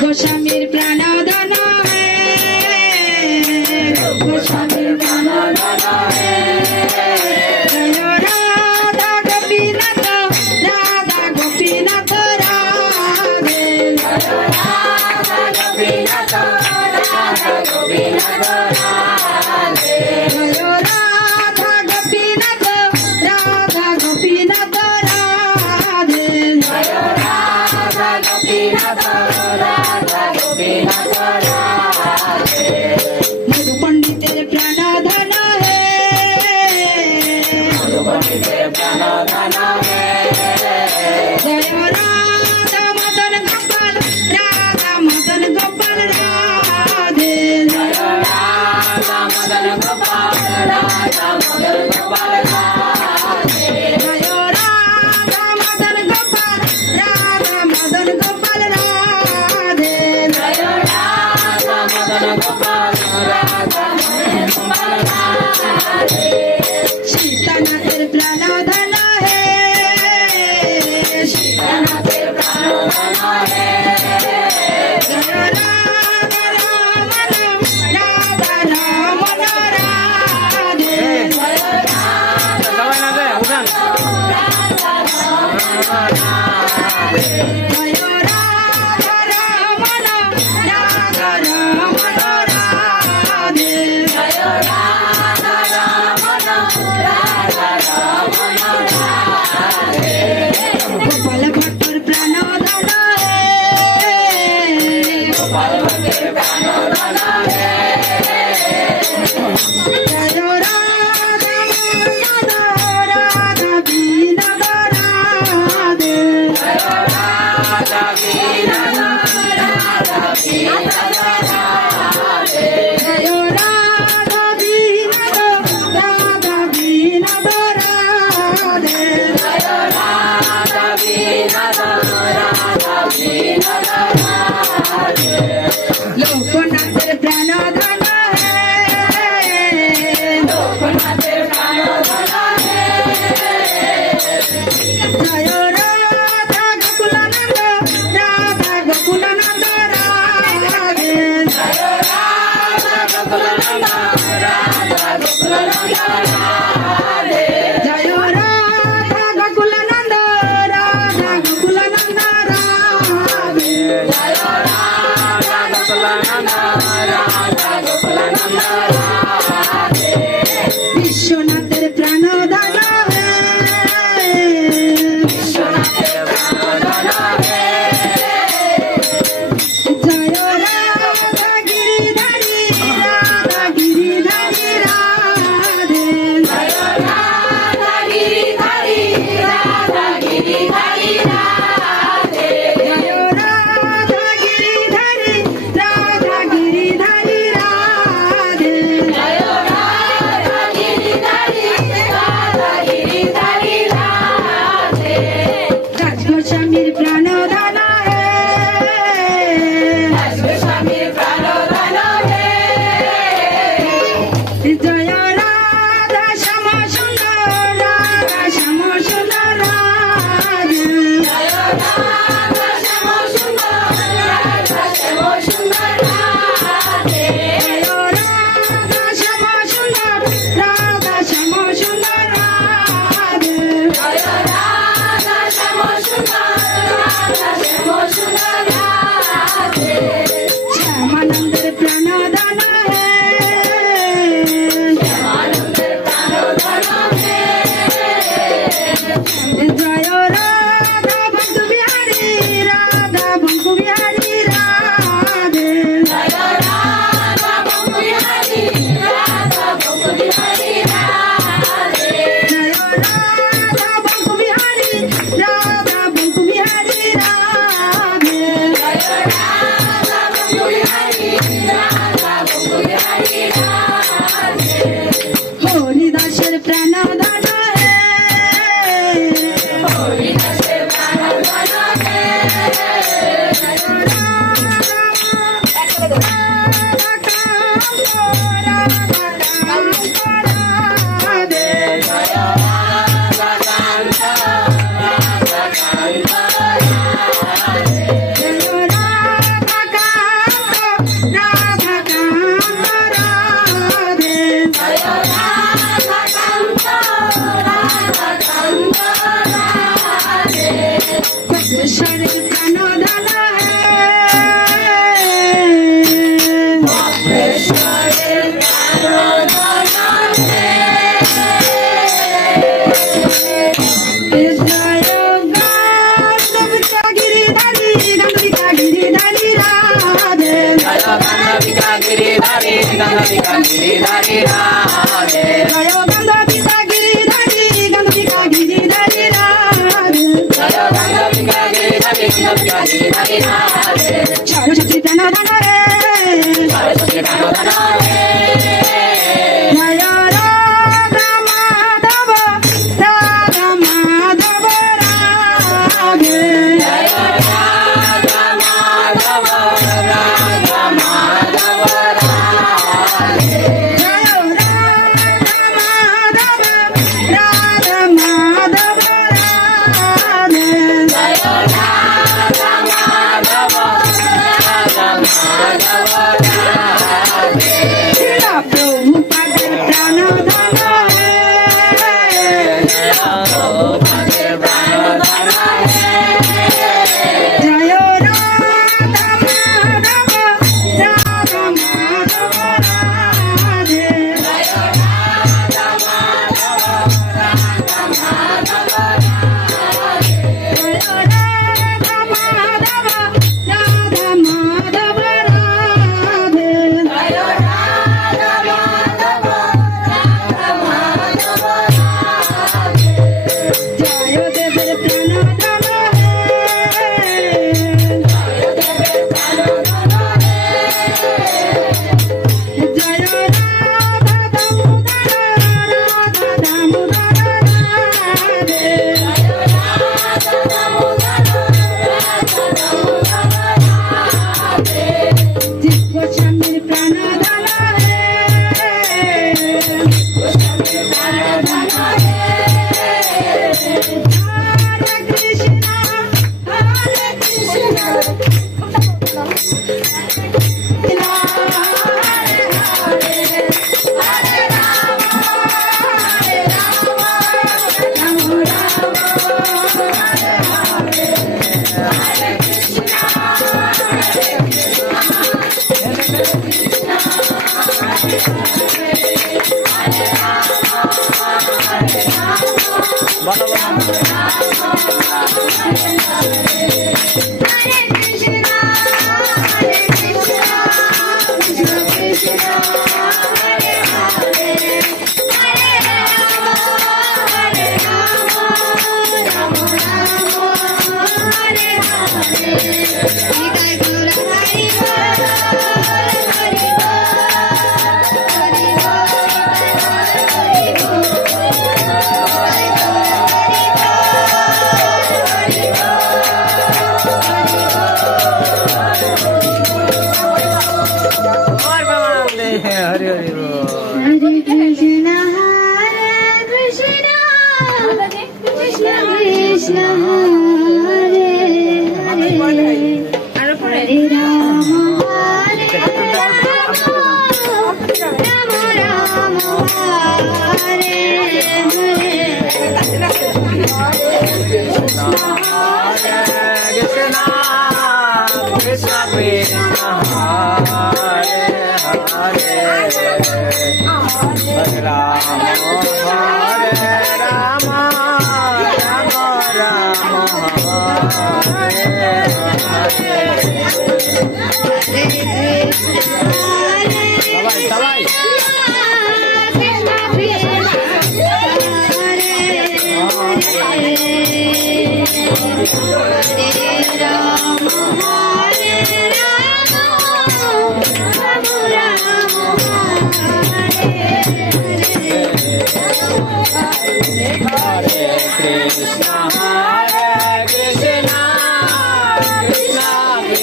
গোস্বামীর প্রাণধন হে, গোস্বামীর প্রাণধন হে। জয় রাধা গোপীনাথ, রাধা গোপীনাথ রাধে। জয় রাধা গোপীনাথ, রাধা গোপীনাথ রাধে। জয় রাধা গোপীনাথ, রাধা গোপীনাথ রাধে। জয় রাধা গোপীনাথ, রাধা গোপীনাথ রাধে। মধু পণ্ডিতের প্রাণধন হে, মধু পণ্ডিতের প্রাণধন হে। জয় রাধা মদন গোপাল, রাধা মদন গোপাল রাধে। জয় রাধা মদন গোপাল, রাধা মদন গোপাল রাধে। জয় রাধা মদন গোপাল, রাধা মদন গোপাল রাধে। জয় রাধা মদন গোপাল, রাধা মদন গোপাল রাধে। সীতানাথের প্রাণধন হে, সীতানাথের প্রাণধন হে। জয় রাধা রমণ, রাধা রমণ রাধে। জয় রাধা রমণ, রাধা রমণ রাধে। জয় রাধা রমণ, রাধা রমণ রাধে। জয় রাধা রমণ, রাধা রমণ রাধে। গোপাল ভট্টর প্রাণধন হে, গোপাল ভট্টের প্রাণধন হে। জয় রাধা বিনোদ, রাধা বিনোদ রাধে। জয় রাধা বিনোদ, রাধা বিনোদ রাধে। জয় রাধা বিনোদ, রাধা বিনোদ রাধে। জয় রাধা বিনোদ, রাধা বিনোদ রাধে। লোকনাথের প্রাণধন হে, লোকনাথের প্রাণধন হে। জয় রাধা গোকুলানন্দ, রাধা গোকুলানন্দ Radhe.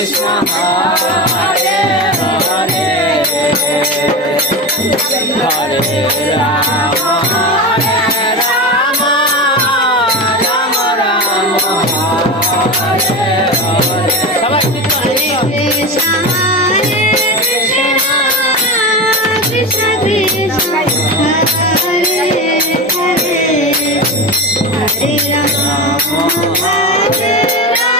Krishna Hare Hare Hare Rama Hare Rama Rama Rama Hare Hare Hare Krishna Krishna Krishna Hare Hare Hare Rama Hare Rama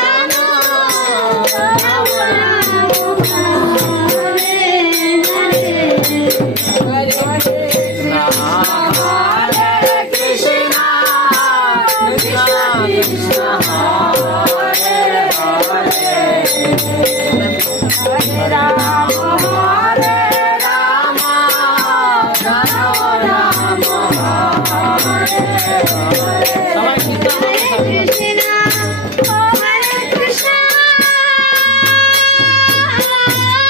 Rama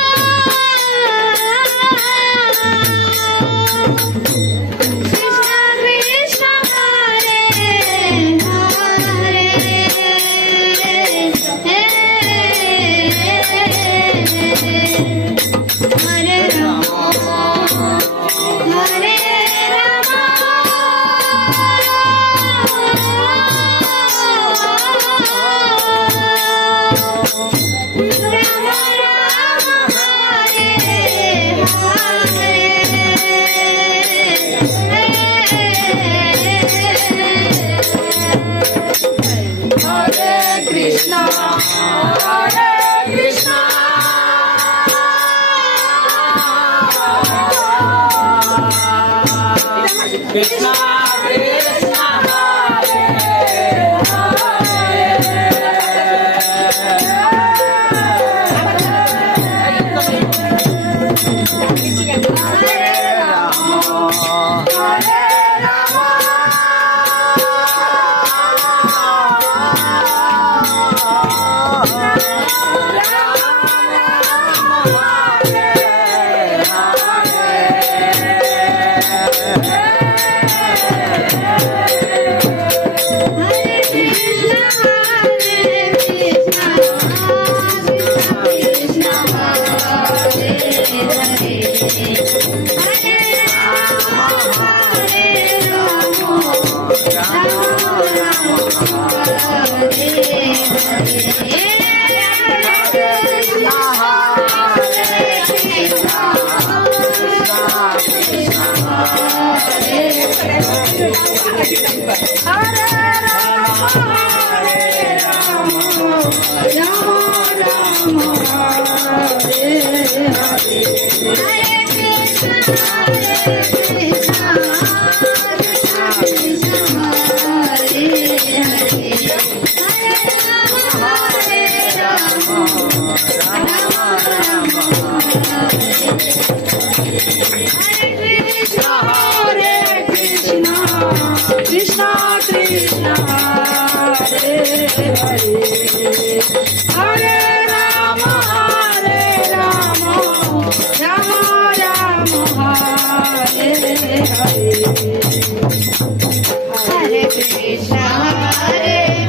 Rama Hare Krishna Krishna Krishna Hare Hare Hare Rama Hare Rama Rama Rama Hare Hare Krishna Krishna Hare Hare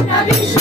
Krishna